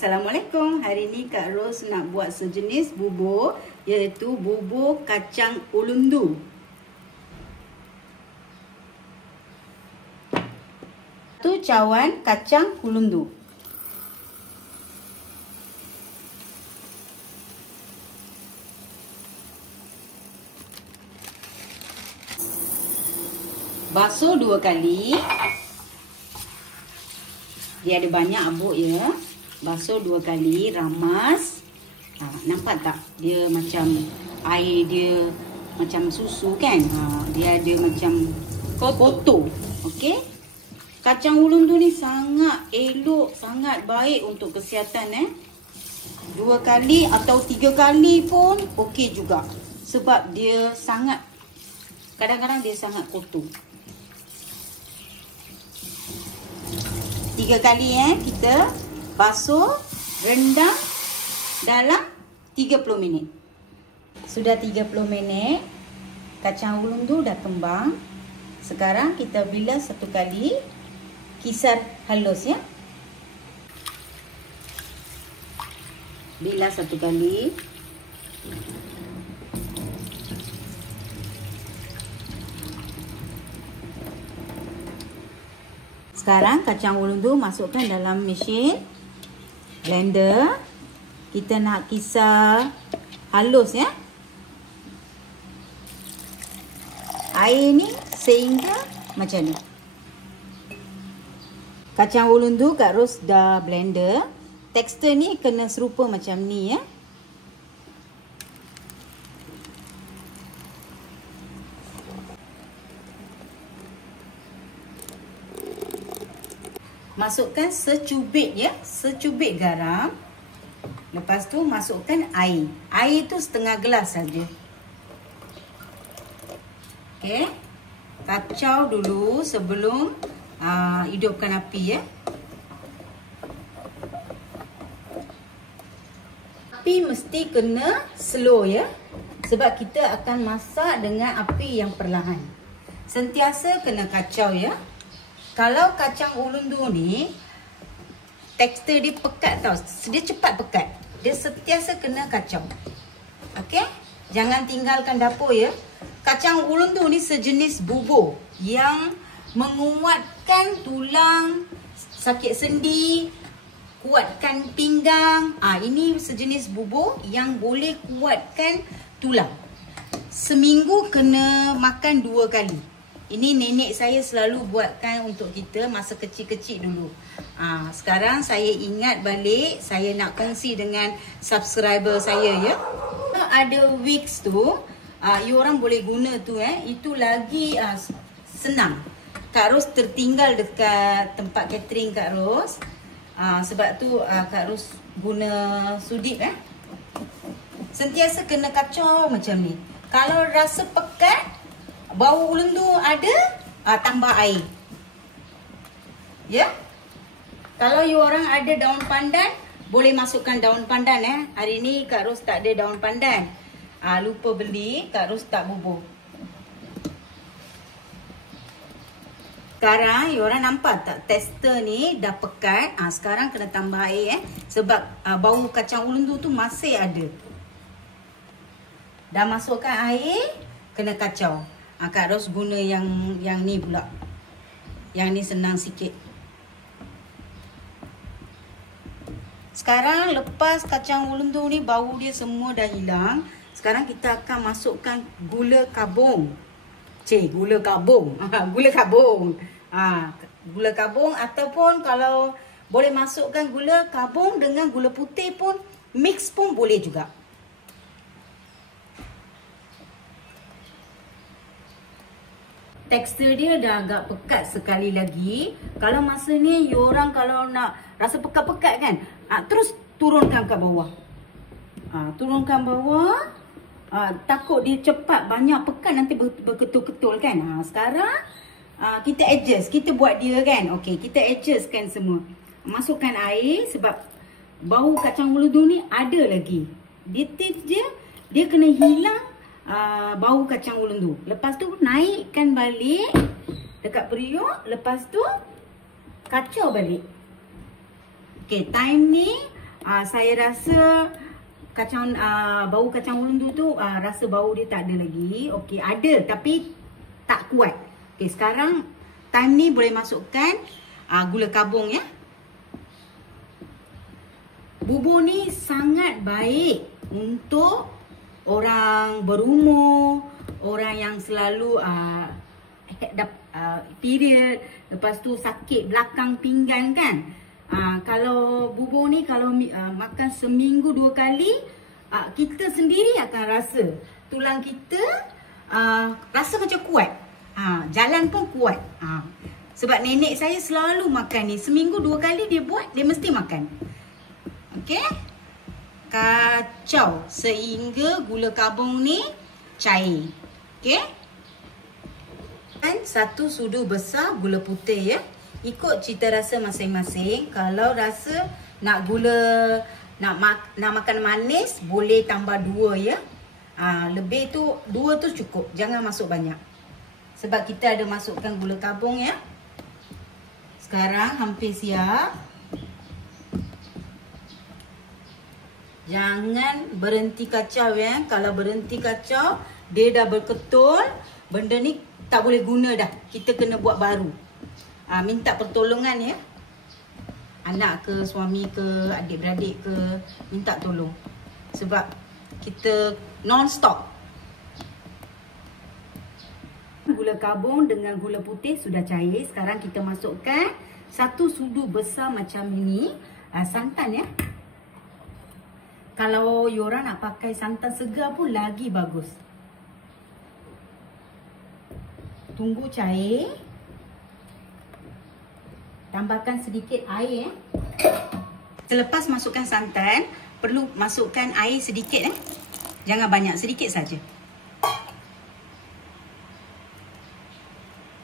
Assalamualaikum. Hari ni Kak Ros nak buat sejenis bubur, iaitu bubur kacang ulundu. Tu cawan kacang ulundu. Basuh 2 kali. Dia ada banyak abuk ya. Basuh 2 kali, ramas. Nampak tak? Dia macam air dia macam susu kan? Dia ada macam kotor. Okey? Kacang ulundu ni sangat elok, sangat baik untuk kesihatan 2 kali atau 3 kali pun okey juga. Sebab dia sangat, kadang-kadang dia sangat kotor. 3 kali kita basuh, rendam dalam 30 minit. Sudah 30 minit, kacang ulundu dah kembang. Sekarang kita bilas 1 kali, kisar halus ya. Bilas 1 kali. Sekarang kacang ulundu masukkan dalam mesin blender. Kita nak kisar halus ya. Air ni sehingga macam ni. Kacang ulundu Kak Ros dah blender. Tekstur ni kena serupa macam ni ya. Masukkan secubit ya, secubit garam. Lepas tu masukkan air. Air tu setengah gelas saja. Okey. Kacau dulu sebelum hidupkan api ya. Api mesti kena slow ya. Sebab kita akan masak dengan api yang perlahan. Sentiasa kena kacau ya. Kalau kacang ulundu ni tekstur dia pekat tau. Dia cepat pekat. Dia sentiasa kena kacau. Okey? Jangan tinggalkan dapur ya. Kacang ulundu ni sejenis bubur yang menguatkan tulang, sakit sendi, kuatkan pinggang. Ini sejenis bubur yang boleh kuatkan tulang. Seminggu kena makan 2 kali. Ini nenek saya selalu buatkan untuk kita masa kecil-kecil dulu. Sekarang saya ingat balik, saya nak kongsi dengan subscriber saya ya. Ada Wix tu, you orang boleh guna tu itu lagi senang. Kak Ros tertinggal dekat tempat catering Kak Ros. Sebab tu Kak Ros guna sudip Sentiasa kena kacau macam ni. Kalau rasa pekat, bau ulundu ada, tambah air. Ya. Kalau you orang ada daun pandan, boleh masukkan daun pandan Hari ni Kak Ros tak ada daun pandan. Lupa beli, Kak Ros tak bubur. Sekarang you orang nampak tak tekstur ni dah pekat. Sekarang kena tambah air sebab bau kacang ulundu tu masih ada. Dah masukkan air, kena kacau. Kak Ros guna yang ni pula. Yang ni senang sikit. Sekarang lepas kacang ulundu ni bau dia semua dah hilang. Sekarang kita akan masukkan gula kabung. Gula kabung. Gula kabung. Gula kabung ataupun kalau boleh masukkan gula kabung dengan gula putih pun, mix pun boleh juga. Tekstur dia dah agak pekat sekali lagi. Kalau masa ni you orang kalau nak rasa pekat-pekat kan, terus turunkan ke bawah. Turunkan bawah. Takut dia cepat banyak pekat nanti berketul-ketul kan. Sekarang kita adjust, kita buat dia kan. Okey, kita adjustkan semua. Masukkan air sebab bau kacang ulundu ni ada lagi. Dia tips dia kena hilang bau kacang ulundu. Lepas tu naikkan balik dekat periuk. Lepas tu kacau balik. Okay, time ni saya rasa kacang bau kacang ulundu tu rasa bau dia tak ada lagi. Okey, ada tapi tak kuat. Okey, sekarang time ni boleh masukkan gula kabung ya. Bubur ni sangat baik untuk orang berumur, orang yang selalu period, lepas tu sakit belakang pinggan kan. Kalau bubur ni kalau makan seminggu 2 kali, kita sendiri akan rasa tulang kita rasa macam kuat. Jalan pun kuat. Sebab nenek saya selalu makan ni, seminggu 2 kali dia buat, dia mesti makan. Okey. Kacau sehingga gula kabung ni cair. Okey. Dan 1 sudu besar gula putih ya. Ikut cita rasa masing-masing. Kalau rasa nak gula, nak makan manis, boleh tambah 2 ya. Lebih tu 2 tu cukup. Jangan masuk banyak. Sebab kita ada masukkan gula kabung ya. Sekarang hampir siap. Jangan berhenti kacau ya. Kalau berhenti kacau, dia dah berketul. Benda ni tak boleh guna dah. Kita kena buat baru. Minta pertolongan ya. Anak ke, suami ke, adik-beradik ke, minta tolong. Sebab kita non-stop. Gula kabung dengan gula putih sudah cair. Sekarang kita masukkan 1 sudu besar macam ini santan ya. Kalau you orang nak pakai santan segar pun lagi bagus. Tunggu cair. Tambahkan sedikit air. Selepas masukkan santan, perlu masukkan air sedikit. Jangan banyak, sedikit saja.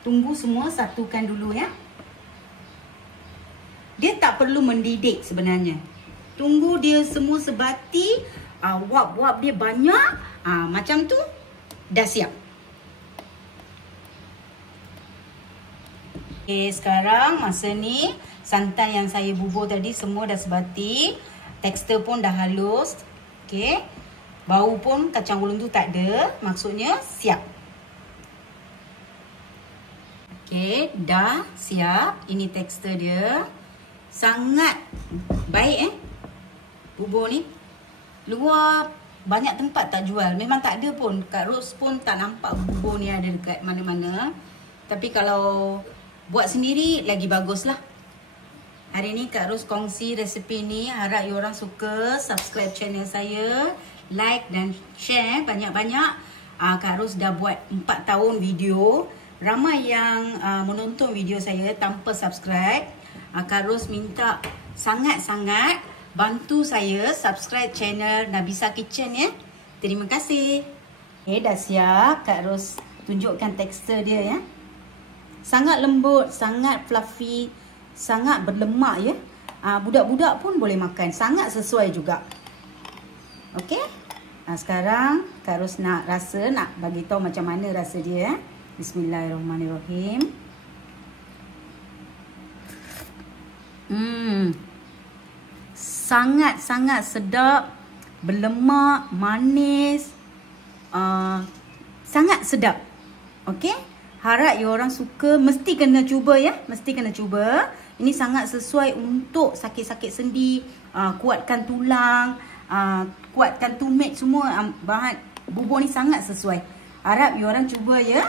Tunggu semua, satukan dulu ya. Dia tak perlu mendidih sebenarnya. Tunggu dia semua sebati, wap-wap dia banyak, macam tu dah siap. Okay, sekarang masa ni santan yang saya bubur tadi semua dah sebati, tekstur pun dah halus. Okay, bau pun kacang ulundu tak ada, maksudnya siap. Okay, dah siap. Ini tekstur dia. Sangat baik bubur ni. Luar banyak tempat tak jual. Memang tak ada pun. Kak Ros pun tak nampak bubur ni ada dekat mana-mana. Tapi kalau buat sendiri lagi bagus lah. Hari ni Kak Ros kongsi resepi ni. Harap you orang suka. Subscribe channel saya. Like dan share banyak-banyak. Kak Ros dah buat 4 tahun video. Ramai yang menonton video saya tanpa subscribe. Kak Ros minta sangat-sangat bantu saya subscribe channel Nabisa Kitchen ya. Terima kasih. Dah siap. Kak Ros tunjukkan tekstur dia ya. Sangat lembut, sangat fluffy, sangat berlemak ya. Budak-budak pun boleh makan. Sangat sesuai juga. Okey. Sekarang Kak Ros nak bagi tahu macam mana rasa dia. Bismillahirrahmanirrahim. Sangat-sangat sedap, berlemak, manis, sangat sedap. Okey, harap you orang suka, mesti kena cuba ya, mesti kena cuba. Ini sangat sesuai untuk sakit-sakit sendi, kuatkan tulang, kuatkan tumit semua. Bahan bubur ni sangat sesuai. Harap you orang cuba ya.